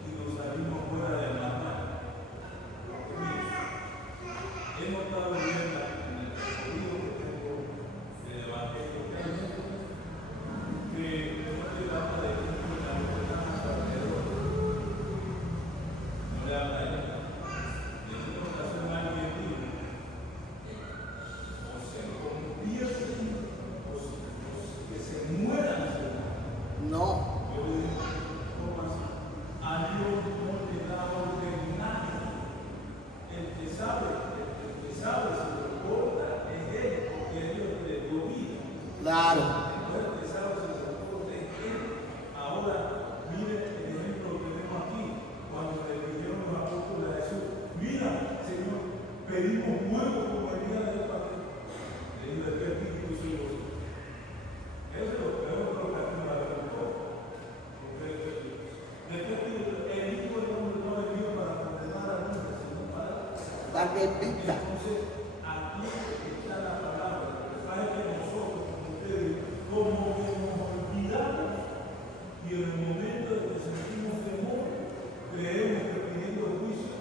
y nos salimos fuera del manual. He notado bien en el recorrido que tengo del Evangelio que no se trata de gente que alrededor, no le habla de nada. De una ocasión alguien dijo, o se convierten o que se mueran. No. Yo le digo, ¿cómo así? A Dios no le da orden nada. El que sabe si lo corta es Él, porque Dios le dio vida. Claro. Entonces, el que sabe si lo corta es Él. Ahora, mire el ejemplo que tenemos aquí, cuando le dijeron los apóstoles a Jesús, mira, Señor, pedimos fuego como el día del Padre. Le dijo, ¿de qué espíritu soy vos? Eso es lo que aquí me la preguntó. ¿De qué espíritu? El Hijo del Hombre no es Dios para condenar al mundo, sino para Darle vista. entonces, aquí está la palabra. Lo que pasa es que nosotros, como ustedes, como que nos olvidamos y en el momento de que sentimos temor, creemos que pidiendo juicio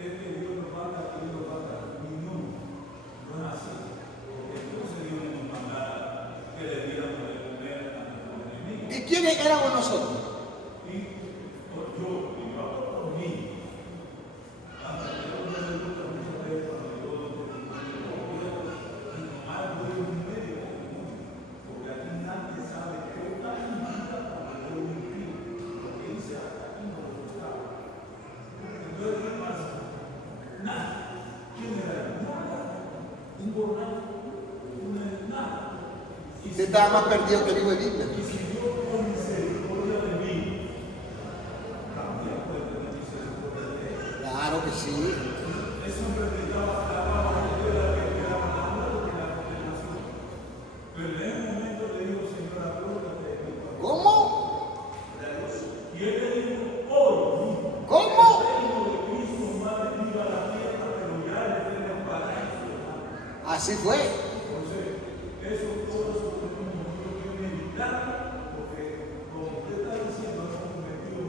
es que Dios nos manda, que Dios nos manda. No es así. Porque entonces Dios nos mandara que le diéramos de comer a nuestros enemigos. ¿Y quiénes éramos nosotros? Y por yo hablo por mí. Usted estaba más perdido que el hijo de Biblia. Y si Dios por misericordia de mí, también puede tener misericordia de él. Claro que sí. Eso me predicaba la palabra de Dios, la que quedaba la muerte y la condenación. Pero en ese momento le digo, Señor, acuérdate de mí. ¿Cómo? Y él le dijo, hoy, ¿Cómo? el reino de Cristo va a venir a la tierra, pero ya le tenemos para eso. Así fue. Entonces, eso todo eso tenemos que meditar, porque como usted está diciendo, hemos cometido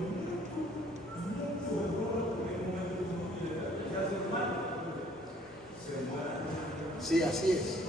muchos errores, porque en un momento uno quiere que hace mal, se muera. Sí, así es.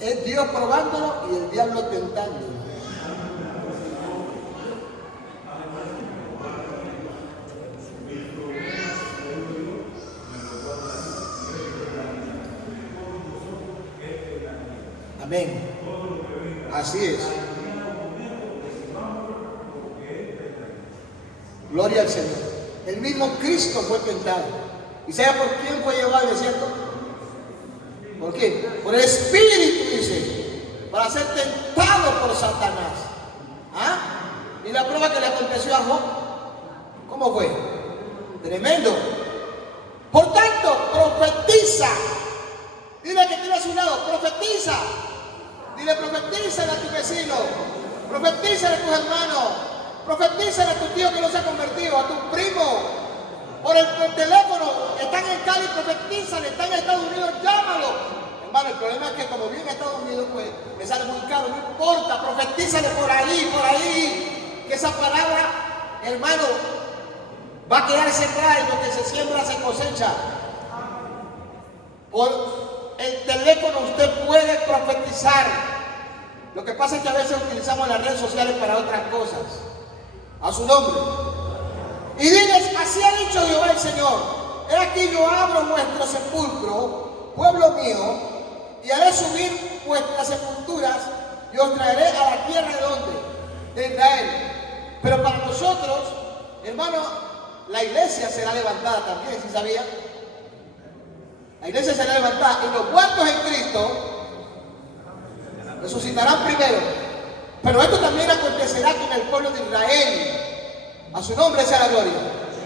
Es Dios probándolo y el diablo tentándolo. Amén. Así es. Gloria al Señor. El mismo Cristo fue tentado. ¿Y sabe por quién fue llevado al desierto? ¿Por qué? Por el Espíritu, dice, para ser tentado por Satanás. ¿Ah? ¿Y la prueba que le aconteció a Job? ¿Cómo fue? Tremendo. Por tanto, profetiza. Dile que tiene a su lado, profetiza. Dile, profetízale a tu vecino, profetízale a tus hermanos, profetízale a tu tío que no se ha convertido, a tu primo, por el teléfono, están en Cali, profetízale, están en Estados Unidos, llámalo. Hermano, el problema es que como viene a Estados Unidos, pues me sale muy caro, no importa, profetízale por ahí, que esa palabra, hermano, va a quedar sembrada y lo que se siembra se cosecha. Por el teléfono usted puede profetizar. Lo que pasa es que a veces utilizamos las redes sociales para otras cosas. A su nombre. Y diles, así ha dicho Jehová el Señor: he aquí yo abro vuestro sepulcro, pueblo mío, y haré subir vuestras sepulturas y os traeré a la tierra de donde, de Israel. Pero para nosotros, hermano, la iglesia será levantada también, ¿sí sabía? La iglesia será levantada y los muertos en Cristo resucitarán primero. Pero esto también acontecerá con el pueblo de Israel. A su nombre sea la gloria.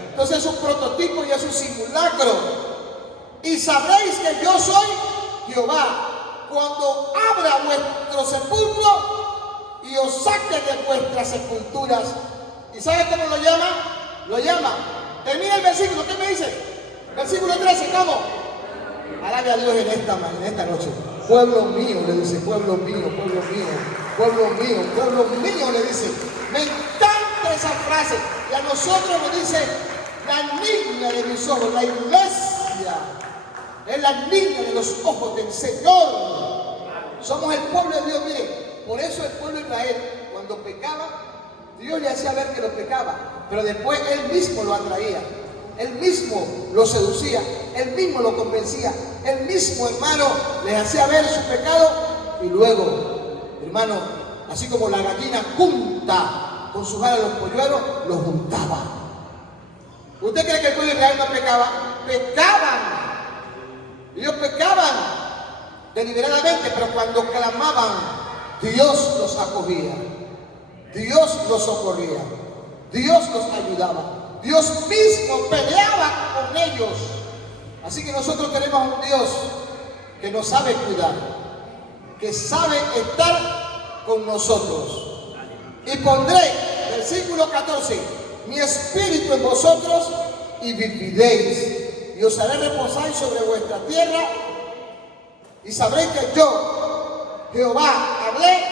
Entonces es un prototipo y es un simulacro. Y sabréis que yo soy Jehová cuando abra vuestro sepulcro y os saque de vuestras sepulturas. ¿Y sabe cómo lo llama? Lo llama. Termina el versículo. ¿Qué me dice? Versículo 13. ¿Cómo? Alabe a Dios en esta noche. Pueblo mío, le dice, pueblo mío, pueblo mío, pueblo mío, pueblo mío, le dice. Me encanta esa frase. Y a nosotros nos dice la niña de mis ojos, la iglesia. Es la niña de los ojos del Señor. Somos el pueblo de Dios. Mire, por eso el pueblo de Israel, cuando pecaba, Dios le hacía ver que lo pecaba. Pero después Él mismo lo atraía. Él mismo lo seducía, Él mismo lo convencía, Él mismo, hermano, les hacía ver su pecado y luego, hermano, así como la gallina junta con sus alas los polluelos, los juntaba. ¿Usted cree que el pueblo de Israel no pecaba? Pecaban. Ellos pecaban deliberadamente, pero cuando clamaban, Dios los acogía, Dios los socorría, Dios los ayudaba. Dios mismo peleaba con ellos. Así que nosotros tenemos un Dios que nos sabe cuidar, que sabe estar con nosotros. Y pondré, versículo 14, mi espíritu en vosotros y viviréis, y os haré reposar sobre vuestra tierra, y sabréis que yo, Jehová, hablé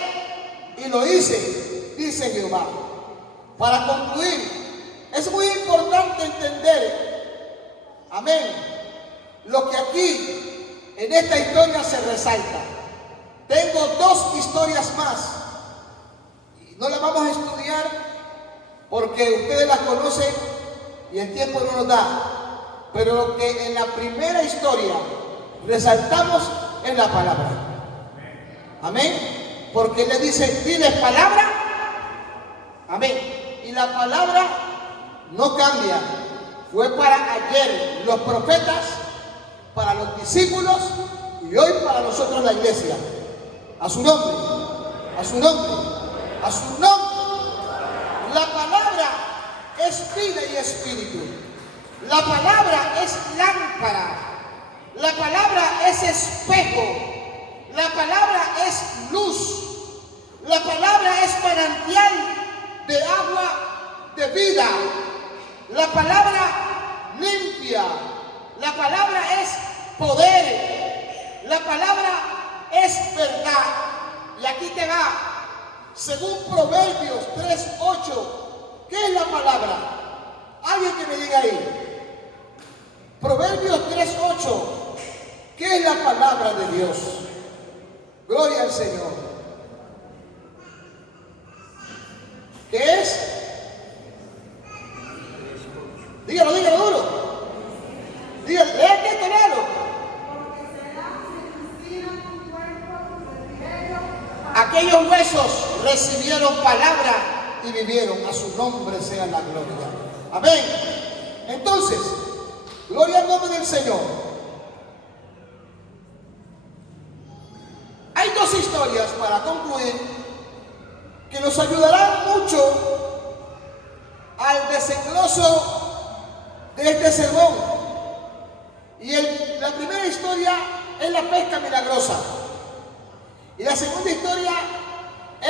y lo hice, dice Jehová. Para concluir, es muy importante entender, amén, lo que aquí en esta historia se resalta. Tengo dos historias más y no las vamos a estudiar porque ustedes las conocen y el tiempo no nos da. Pero lo que en la primera historia resaltamos es la palabra. Amén. Porque le dice, ¿tienes palabra? Amén. Y la palabra no cambia. Fue para ayer los profetas, para los discípulos y hoy para nosotros la iglesia. A su nombre, a su nombre, a su nombre. La palabra es vida y espíritu. La palabra es lámpara. La palabra es espejo. La palabra es luz. La palabra es manantial de agua de vida. La palabra limpia. La palabra es poder. La palabra es verdad. Y aquí te va. Según Proverbios 3:8. ¿Qué es la palabra? Alguien que me diga ahí. Proverbios 3:8. ¿Qué es la palabra de Dios? Gloria al Señor. ¿Qué es? Dígalo, dígalo duro. Dígalo, lea el texto, léalo. Aquellos huesos recibieron palabra y vivieron. A su nombre sea la gloria. Amén. Entonces, gloria al nombre del Señor. Hay dos historias para concluir que nos ayudarán mucho al desenglose de este sermón. Y la primera historia es la pesca milagrosa. Y la segunda historia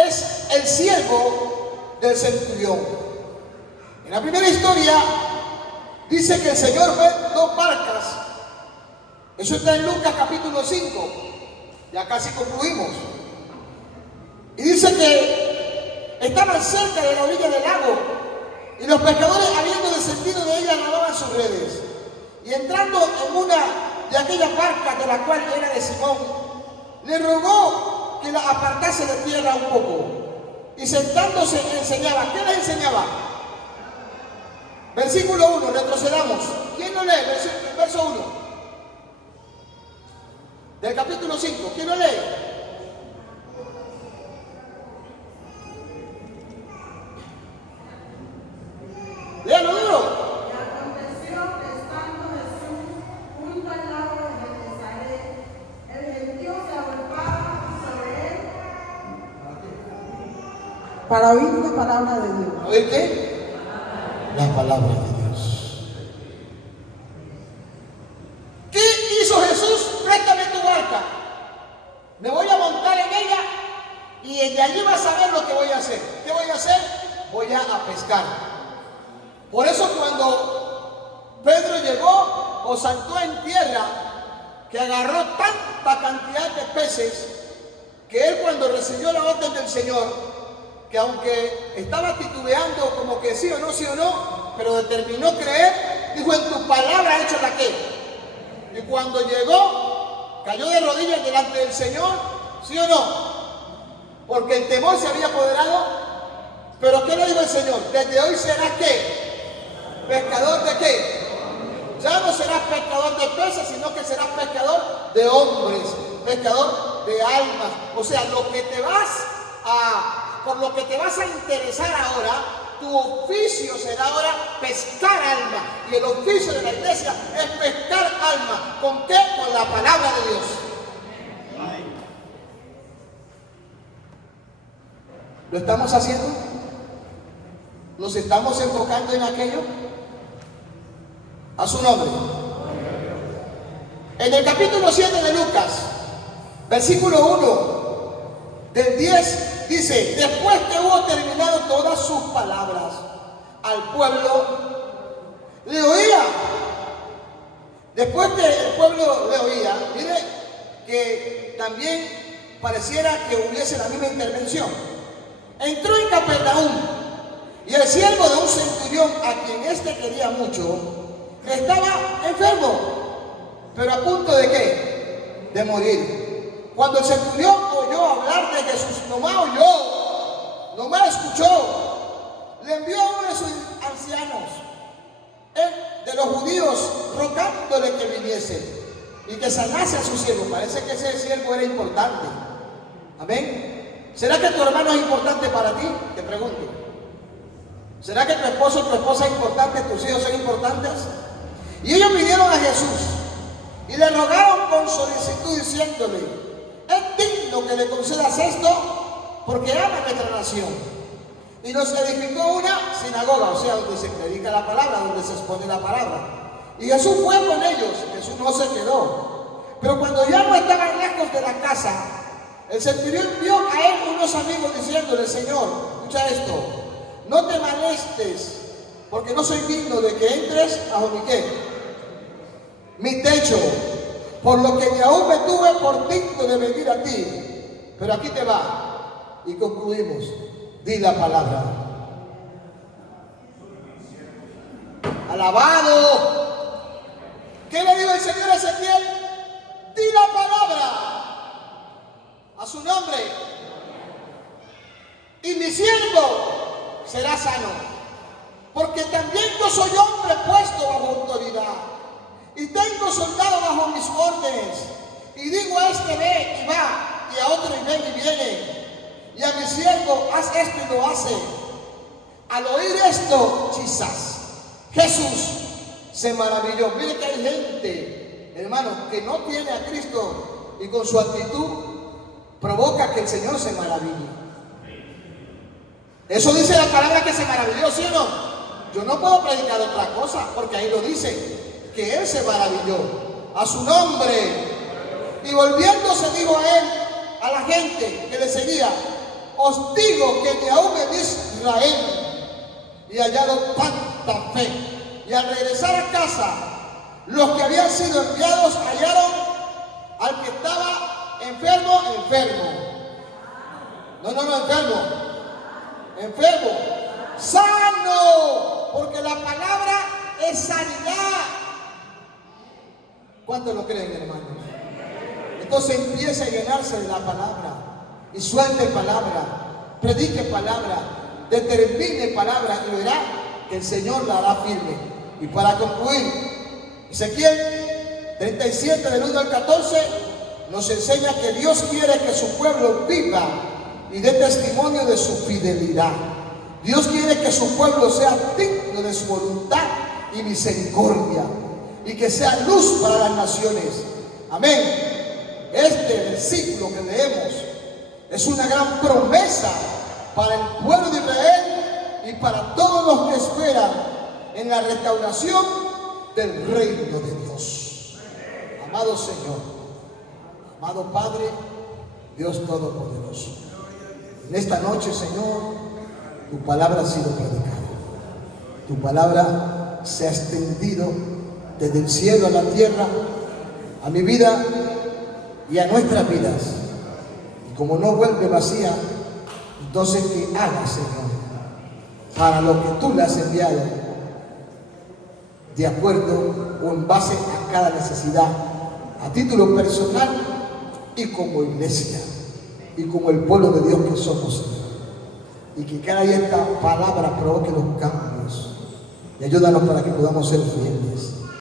es el siervo del centurión. En la primera historia dice que el Señor ve dos barcas. Eso está en Lucas capítulo 5. Ya casi concluimos. Y dice que estaban cerca de la orilla del lago y los pescadores, habiendo descendido de ella, lavaban sus redes. Y entrando en una de aquellas barcas, de la cual era de Simón, le rogó que la apartase de tierra un poco. Y sentándose enseñaba. ¿Qué les enseñaba? Versículo 1, retrocedamos. ¿Quién lo lee? Verso 1 del capítulo 5. ¿Quién lo lee? Léalo duro. Para oír la palabra de Dios. ¿Oír qué? La palabra de Dios. ¿Qué hizo Jesús? Préstame tu barca. Me voy a montar en ella y de allí vas a ver lo que voy a hacer. ¿Qué voy a hacer? Voy a pescar. Por eso cuando Pedro llegó o saltó en tierra, que agarró tanta cantidad de peces, que él cuando recibió la orden del Señor, que aunque estaba titubeando como que sí o no, pero determinó creer, dijo: en tu palabra he hecho la que. Y cuando llegó, cayó de rodillas delante del Señor, ¿sí o no? Porque el temor se había apoderado. Pero ¿qué le dijo el Señor? Desde hoy serás ¿qué? ¿Pescador de qué? Ya no serás pescador de peces, sino que serás pescador de hombres, pescador de almas. O sea, por lo que te vas a interesar ahora, tu oficio será ahora pescar alma. Y el oficio de la iglesia es pescar alma. ¿Con qué? Con la palabra de Dios. ¿Lo estamos haciendo? ¿Nos estamos enfocando en aquello? A su nombre. En el capítulo 7 de Lucas, versículo 1 del 10, dice: después que hubo terminado todas sus palabras al pueblo, le oía. Después que el pueblo le oía, mire que también pareciera que hubiese la misma intervención. Entró en Capernaum y el siervo de un centurión, a quien éste quería mucho, estaba enfermo, pero a punto de ¿qué? De morir. Cuando el centurión oyó hablar de Jesús, nomás oyó, nomás escuchó, le envió a uno de sus ancianos de los judíos, rogándole que viniese y que sanase a su siervo. Parece que ese siervo era importante. Amén. ¿Será que tu hermano es importante para ti? Te pregunto. ¿Será que tu esposo o tu esposa es importante, tus hijos son importantes? Y ellos vinieron a Jesús y le rogaron con solicitud, diciéndole: es digno que le concedas esto, porque ama nuestra nación y nos edificó una sinagoga, o sea, donde se predica la palabra, donde se expone la palabra. Y Jesús fue con ellos. Jesús no se quedó, pero cuando ya no estaban lejos de la casa, el centurión vio a él unos amigos diciéndole: Señor, escucha esto, no te molestes, porque no soy digno de que entres bajo mi ¿qué? Mi techo, por lo que ni aún me tuve por digno de venir a ti. Pero aquí te va. Y concluimos. Di la palabra. Alabado. ¿Qué le dijo el Señor a Ezequiel? Di la palabra. A su será sano. Porque también yo soy hombre puesto bajo autoridad. Y tengo soldado bajo mis órdenes. Y digo a este ve y va, y a otro y ven y viene. Y a mi siervo haz esto y lo hace. Al oír esto, quizás Jesús se maravilló. Mire que hay gente, hermano, que no tiene a Cristo y con su actitud provoca que el Señor se maraville. Eso dice la palabra, que se maravilló, ¿sí o no? Yo no puedo predicar otra cosa, porque ahí lo dice, que Él se maravilló a su nombre. Y volviéndose dijo a él, a la gente que le seguía: os digo que ni aún en Israel he hallado tanta fe. Y al regresar a casa, los que habían sido enviados hallaron al que estaba enfermo. Enfermo, sano, porque la palabra es sanidad. ¿Cuántos lo creen, hermanos? Entonces empiece a llenarse de la palabra y suelte palabra, predique palabra, determine palabra y verá que el Señor la hará firme. Y para concluir, Ezequiel 37 del 1 al 14 nos enseña que Dios quiere que su pueblo viva y dé testimonio de su fidelidad. Dios quiere que su pueblo sea digno de su voluntad y misericordia, y que sea luz para las naciones. Amén. Este versículo que leemos es una gran promesa para el pueblo de Israel y para todos los que esperan en la restauración del reino de Dios. Amado Señor, amado Padre, Dios Todopoderoso, en esta noche, Señor, tu palabra ha sido predicada. Tu palabra se ha extendido desde el cielo a la tierra, a mi vida y a nuestras vidas. Y como no vuelve vacía, entonces que haga, Señor, para lo que tú le has enviado, de acuerdo o en base a cada necesidad, a título personal y como iglesia y como el pueblo de Dios que somos, Señor. Y que cada día esta palabra provoque los cambios y ayúdanos para que podamos ser fieles.